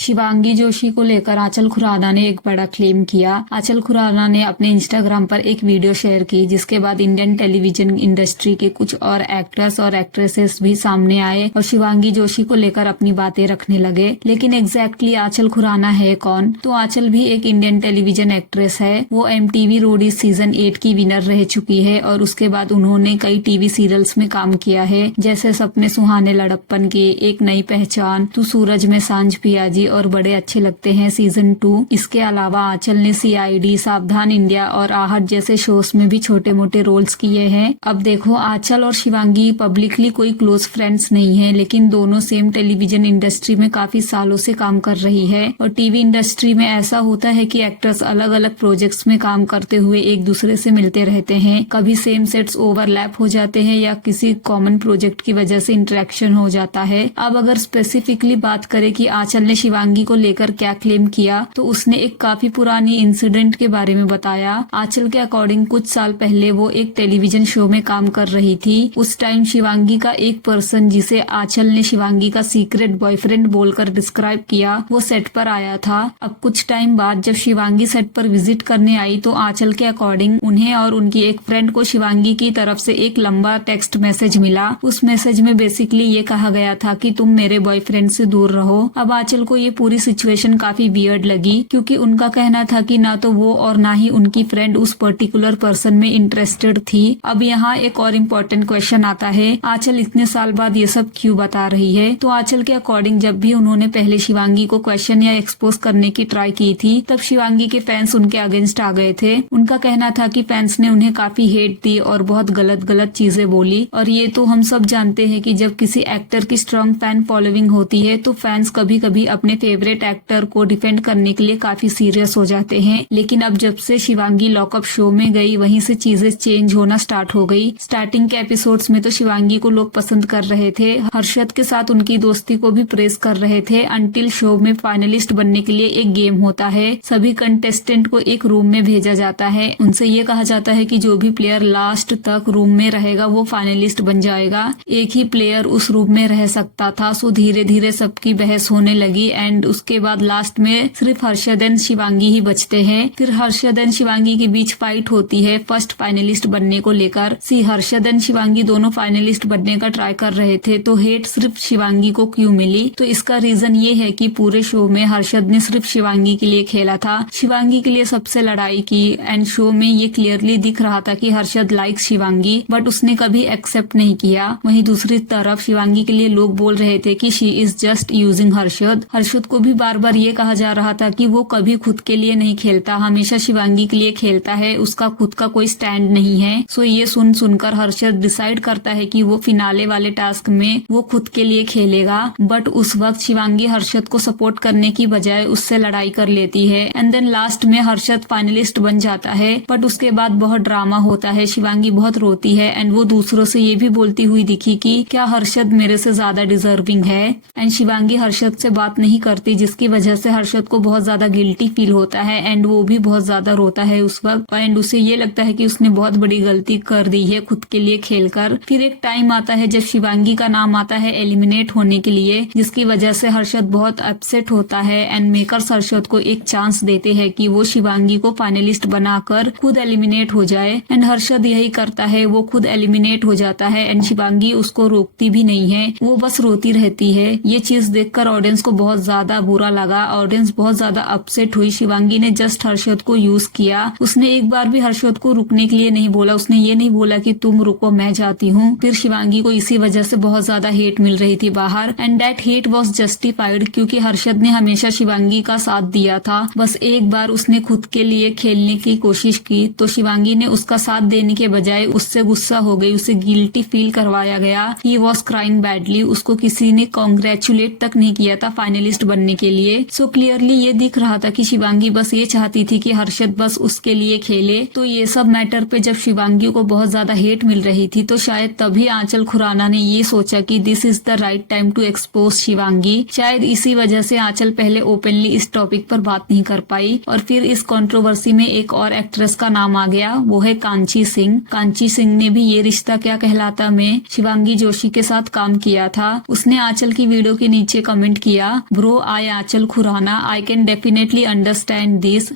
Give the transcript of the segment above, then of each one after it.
शिवांगी जोशी को लेकर आंचल खुराना ने एक बड़ा क्लेम किया। आंचल खुराना ने अपने इंस्टाग्राम पर एक वीडियो शेयर की, जिसके बाद इंडियन टेलीविजन इंडस्ट्री के कुछ और एक्टर्स और एक्ट्रेसेस भी सामने आए और शिवांगी जोशी को लेकर अपनी बातें रखने लगे। लेकिन एग्जैक्टली आंचल खुराना है कौन? तो आंचल भी एक इंडियन टेलीविजन एक्ट्रेस है। वो MTV रोडीज सीजन 8 की विनर रह चुकी है और उसके बाद उन्होंने कई टीवी सीरियल्स में काम किया है, जैसे सपने सुहाने लड़प्पन के, एक नई पहचान, तू सूरज में सांझ पिया जी और बड़े अच्छे लगते हैं सीजन 2। इसके अलावा आंचल ने CID, सावधान इंडिया और आहट जैसे शोज में भी छोटे मोटे रोल्स किए हैं। अब देखो, आंचल और शिवांगी पब्लिकली कोई क्लोज फ्रेंड्स नहीं है, लेकिन दोनों सेम टेलीविजन इंडस्ट्री में काफी सालों से काम कर रही है। और टीवी इंडस्ट्री में ऐसा होता है कि एक्टर्स अलग अलग प्रोजेक्ट्स में काम करते हुए एक दूसरे से मिलते रहते हैं। कभी सेम सेट्स ओवरलैप हो जाते हैं या किसी कॉमन प्रोजेक्ट की वजह से इंटरेक्शन हो जाता है। अब अगर स्पेसिफिकली बात करें कि आंचल ने शिवांगी को लेकर क्या क्लेम किया, तो उसने एक काफी पुरानी इंसिडेंट के बारे में बताया। आंचल के अकॉर्डिंग कुछ साल पहले वो एक टेलीविजन शो में काम कर रही थी। उस टाइम शिवांगी का एक पर्सन, जिसे आंचल ने शिवांगी का सीक्रेट बॉयफ्रेंड बोलकर डिस्क्राइब किया, वो सेट पर आया था। अब कुछ टाइम बाद जब शिवांगी सेट पर विजिट करने आई तो आंचल के अकॉर्डिंग उन्हें और उनकी एक फ्रेंड को शिवांगी की तरफ से एक लंबा टेक्स्ट मैसेज मिला। उस मैसेज में बेसिकली ये कहा गया था कि तुम मेरे बॉयफ्रेंड से दूर रहो। अब आंचल को ये पूरी सिचुएशन काफी वियर्ड लगी, क्योंकि उनका कहना था कि ना तो वो और ना ही उनकी फ्रेंड उस पर्टिकुलर पर्सन में इंटरेस्टेड थी। अब यहाँ एक और इम्पोर्टेंट क्वेश्चन आता है, आंचल इतने साल बाद ये सब क्यों बता रही है? तो आंचल के अकॉर्डिंग जब भी उन्होंने पहले शिवांगी को क्वेश्चन या एक्सपोज करने की ट्राई की थी, तब शिवांगी के फैंस उनके अगेंस्ट आ गए थे। उनका कहना था कि फैंस ने उन्हें काफी हेट दी और बहुत गलत गलत चीजें बोली। और ये तो हम सब जानते हैं कि जब किसी एक्टर की स्ट्रॉन्ग फैन फॉलोइंग होती है तो फैंस कभी कभी अपने फेवरेट एक्टर को डिफेंड करने के लिए काफी सीरियस हो जाते हैं। लेकिन अब जब से शिवांगी लॉकअप शो में गई, वहीं से चीजें चेंज होना स्टार्ट हो गई। स्टार्टिंग के एपिसोड्स में तो शिवांगी को लोग पसंद कर रहे थे, हर्षद के साथ उनकी दोस्ती को भी प्रेज कर रहे थे, अंटिल शो में फाइनलिस्ट बनने के लिए एक गेम होता है। सभी कंटेस्टेंट को एक रूम में भेजा जाता है, उनसे ये कहा जाता है कि जो भी प्लेयर लास्ट तक रूम में रहेगा वो फाइनलिस्ट बन जाएगा। एक ही प्लेयर उस रूम में रह सकता था। सो धीरे धीरे सबकी बहस होने लगी एंड उसके बाद लास्ट में सिर्फ हर्षद एंड शिवांगी ही बचते हैं। फिर हर्षद एंड शिवांगी के बीच फाइट होती है फर्स्ट फाइनलिस्ट बनने को लेकर। हर्षद एंड शिवांगी दोनों फाइनलिस्ट बनने का ट्राई कर रहे थे, तो हेट सिर्फ शिवांगी को क्यों मिली? तो इसका रीजन ये है कि पूरे शो में हर्षद ने सिर्फ शिवांगी के लिए खेला था, शिवांगी के लिए सबसे लड़ाई की एंड शो में ये क्लियरली दिख रहा था कि हर्षद लाइक्स शिवांगी, बट उसने कभी एक्सेप्ट नहीं किया। वहीं दूसरी तरफ शिवांगी के लिए लोग बोल रहे थे कि she is just using Harshad. Harshad को भी बार बार ये कहा जा रहा था कि वो कभी खुद के लिए नहीं खेलता, हमेशा शिवांगी के लिए खेलता है, उसका खुद का कोई स्टैंड नहीं है। सो ये सुनकर हर्षद डिसाइड करता है कि वो फिनाले वाले टास्क में वो खुद के लिए खेलेगा। बट उस वक्त शिवांगी हर्षद को सपोर्ट करने की बजाय उससे लड़ाई कर लेती है एंड देन लास्ट में हर्षद फाइनलिस्ट बन जाता है। बट उसके बाद बहुत ड्रामा होता है, शिवांगी बहुत रोती है एंड वो दूसरों से ये भी बोलती हुई दिखी कि क्या हर्षद मेरे से ज्यादा डिजर्विंग है। एंड शिवांगी हर्षद से बात नहीं करती, जिसकी वजह से हर्षद को बहुत ज्यादा गिल्टी फील होता है एंड वो भी बहुत ज्यादा रोता है उस वक्त। एंड उसे ये लगता है कि उसने बहुत बड़ी गलती कर दी है खुद के लिए खेलकर। फिर एक टाइम आता है जब शिवांगी का नाम आता है एलिमिनेट होने के लिए, जिसकी वजह से हर्षद बहुत अपसेट होता है एंड मेकर्स हर्षद को एक चांस देते हैं कि वो शिवांगी को फाइनलिस्ट बनाकर खुद एलिमिनेट हो जाए। एंड हर्षद यही करता है, वो खुद एलिमिनेट हो जाता है एंड शिवांगी उसको रोकती भी नहीं है, वो बस रोती रहती है। ये चीज देखकर ऑडियंस को बहुत ज्यादा बुरा लगा, ऑडियंस बहुत ज्यादा अपसेट हुई। शिवांगी ने जस्ट हर्षद को यूज किया, उसने एक बार भी हर्षद को रुकने के लिए नहीं बोला, उसने ये नहीं बोला कि तुम रुको मैं जाती हूँ। फिर शिवांगी को इसी वजह से बहुत ज्यादा हेट मिल रही थी बाहर and that hate was justified, क्योंकि हर्षद ने हमेशा शिवांगी का साथ दिया था। बस एक बार उसने खुद के लिए खेलने की कोशिश की तो शिवांगी ने उसका साथ देने के बजाय उससे गुस्सा हो गई, उसे गिल्टी फील करवाया गया। ही वॉज क्राइंग बैडली, उसको किसी ने कॉन्ग्रेचुलेट तक नहीं किया था फाइनलिस्ट बनने के लिए। सो क्लियरली ये दिख रहा था कि शिवांगी बस ये चाहती थी कि हर्षद बस उसके लिए खेले। तो ये सब मैटर पे जब शिवांगी को बहुत ज्यादा हेट मिल रही थी तो शायद तभी आंचल खुराना ने ये सोचा कि this is the right time to expose Shivangi. शायद इसी वजह से आंचल पहले ओपनली इस टॉपिक पर बात नहीं कर पाई और फिर इस कंट्रोवर्सी में एक और एक्ट्रेस का नाम आ गया, वो है कांची सिंह। कांची सिंह ने भी ये रिश्ता क्या कहलाता में शिवांगी जोशी के साथ काम किया था। उसने आंचल की वीडियो के नीचे कमेंट किया, bro bro I Anchal Khurana I can definitely understand this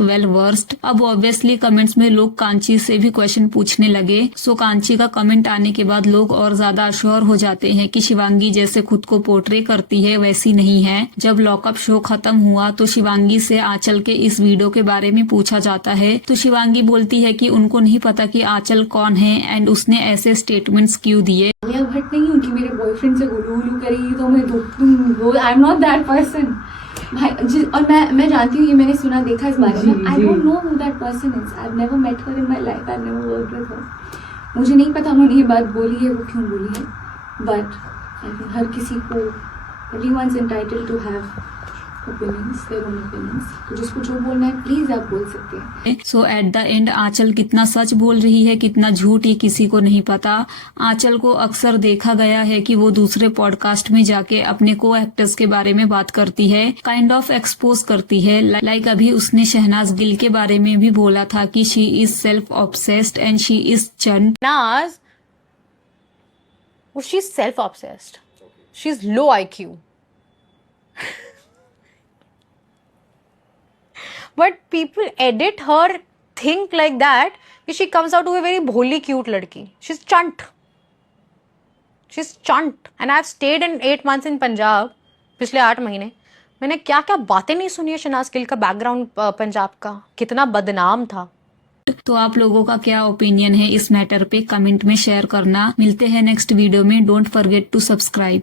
#well worst. अब ऑब्वियसली कमेंट्स में लोग कांची से भी क्वेश्चन पूछने लगे। सो कांची का कमेंट आने के बाद लोग और ज्यादा अश्योर हो जाते हैं कि शिवांगी जैसे खुद को पोर्ट्रे करती है वैसी नहीं है। जब लॉकअप शो खत्म हुआ तो शिवांगी से आंचल के इस वीडियो के बारे में पूछा जाता है तो शिवांगी बोलती है कि उनको नहीं पता कि आंचल कौन है एंड उसने ऐसे स्टेटमेंट्स क्यों दिए। आलिया भट्ट नहीं हूँ कि मेरे बॉयफ्रेंड से गुलू करेगी तो मैं I am not that person भाई। और मैं जानती हूँ, ये मैंने सुना देखा इस बारे में। I don't know who that person is, I have never met her in my life, I have never worked with her. मुझे नहीं पता उन्होंने ये बात बोली है वो क्यों बोली है, बट हर किसी को everyone's entitled to have opinions, their own opinions. तो जिसको जो बोलना है प्लीज आप बोल सकते हैं। सो एट द एंड आंचल कितना सच बोल रही है कितना झूठ ये किसी को नहीं पता। आंचल को अक्सर देखा गया है कि वो दूसरे पॉडकास्ट में जाके अपने को एक्टर्स के बारे में बात करती है, काइंड ऑफ एक्सपोज करती है। लाइक अभी उसने शहनाज गिल के बारे में भी बोला था कि she is self obsessed and she is चंट। Naz, well, she's self-obsessed. She's low IQ. But people edit her, think like that कि she comes out to be a very भोली cute लड़की. She's chunt. She's chunt. And I've stayed in 8 months in Punjab. पिछले 8 महीने मैंने क्या क्या बातें नहीं सुनी है शहनाज गिल का बैकग्राउंड पंजाब का कितना बदनाम था। तो आप लोगों का क्या ओपिनियन है इस मैटर पे कमेंट में शेयर करना। मिलते हैं नेक्स्ट वीडियो में। Don't forget to subscribe.